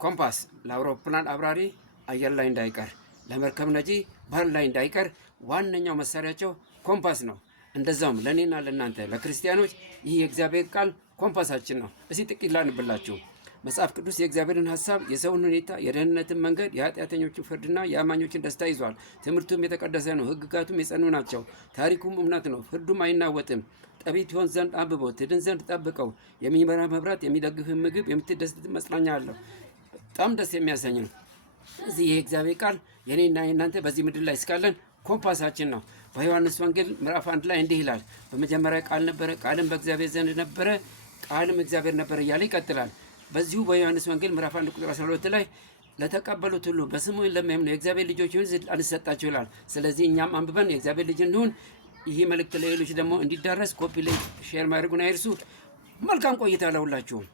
ኮምፓስ ለአውሮፕላን አብራሪ አየር ላይ እንዳይቀር፣ ለመርከብ ነጂ ባህር ላይ እንዳይቀር ዋነኛው መሳሪያቸው ኮምፓስ ነው። እንደዛውም ለእኔና ለእናንተ ለክርስቲያኖች ይህ የእግዚአብሔር ቃል ኮምፓሳችን ነው። እስቲ ጥቂት ላንብላችሁ። መጽሐፍ ቅዱስ የእግዚአብሔርን ሐሳብ፣ የሰውን ሁኔታ፣ የደህንነትን መንገድ፣ የኃጢአተኞችን ፍርድና የአማኞችን ደስታ ይዟል። ትምህርቱም የተቀደሰ ነው፣ ሕግጋቱም የጸኑ ናቸው። ታሪኩም እውነት ነው፣ ፍርዱም አይናወጥም። ጠቢብ ይሆን ዘንድ አንብበው፣ ትድን ዘንድ ጠብቀው። የሚመራ መብራት፣ የሚደግፍን ምግብ፣ የምትደሰት መጽናኛ አለው። በጣም ደስ የሚያሰኝ ነው። እዚህ ይህ እግዚአብሔር ቃል የኔና የእናንተ በዚህ ምድር ላይ እስካለን ኮምፓሳችን ነው። በዮሐንስ ወንጌል ምዕራፍ 1 ላይ እንዲህ ይላል፣ በመጀመሪያ ቃል ነበረ፣ ቃልም በእግዚአብሔር ዘንድ ነበረ፣ ቃልም እግዚአብሔር ነበረ እያለ ይቀጥላል። በዚሁ በዮሐንስ ወንጌል ምዕራፍ 1 ቁጥር 12 ላይ ለተቀበሉት ሁሉ በስሙ ለሚያምኑ የእግዚአብሔር ልጆች ይሁን ዘንድ አንሰጣቸው ይላል። ስለዚህ እኛም አንብበን የእግዚአብሔር ልጅ እንሁን። ይህ መልእክት ለሌሎች ደግሞ እንዲዳረስ ኮፒ ሊንክ ሼር ማድረጉን አይርሱ። መልካም ቆይታ ለሁላችሁም።